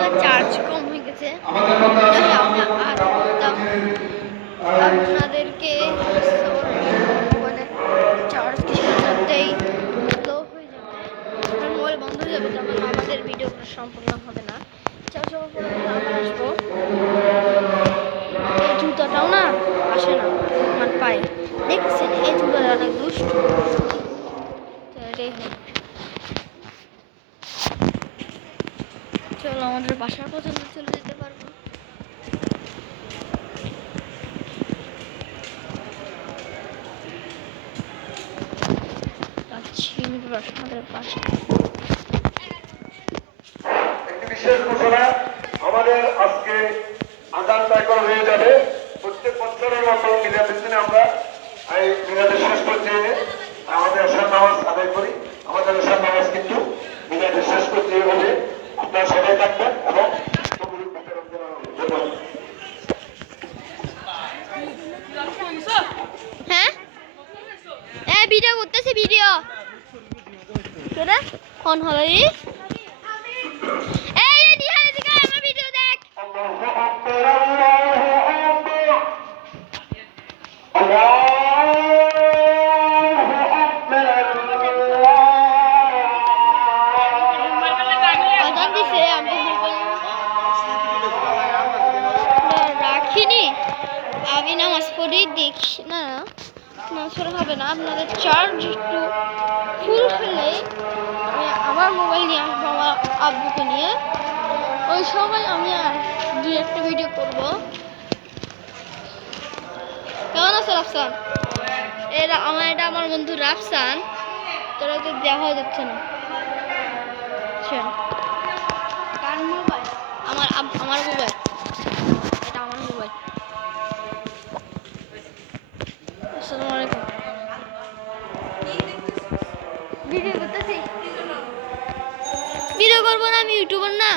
আমার চার্জ কম হয়ে গেছে। আপনাদেরকে মোবাইলে চার্জ কিছুক্ষণের মধ্যেই স্লো হয়ে যাবে, মোবাইল বন্ধ হয়ে যাবে, তখন আমাদের ভিডিওগুলো সম্পূর্ণ হবে না। চার্জ হওয়ার পরে আবার আসবো। এই জুতাটাও না আসে না আমার পায়ে, দেখছেন? এই জুতাটা অনেক দুষ্ট। চলো আমাদের বাসার পর্যন্ত চলে যেতে পারবো। আমাদের বাসা বিশেষ ঘোষণা, আমাদের আজকে আজান করা হয়ে যাবে। প্রত্যেক বছরের মতো মিলাদের দিনে আমরা এই মিলাদের শেষ করতে আমাদের আসার নামাজ আদায় করি। আমাদের আসার নামাজ কিন্তু মিলাদের শেষ করতে হবে। আপনারা সবাই থাকবেন এবং হ্যাঁ ভিডিও করতেছি, ভিডিও কোন হলো? রাখিনি আমি নামাজ পড়েই দেখি না, নামাজ পড়া হবে না। আপনাদের চার্জ একটু ফুল হলে আমি আবার মোবাইল নিয়ে আসবো আমার আব্বুকে নিয়ে। ওই সময় আমি আর দুই একটা ভিডিও করবো। কেমন আছে রাফসান? এটা আমার বন্ধু রাফসান। তোরা তো দেখা যাচ্ছে না। কার মোবাইল? আমার মোবাইল। এটা আমার মোবাইল। আসসালামু আলাইকুম। ভিডিও করতেছি। ভিডিও করবো না, আমি ইউটিউবার না।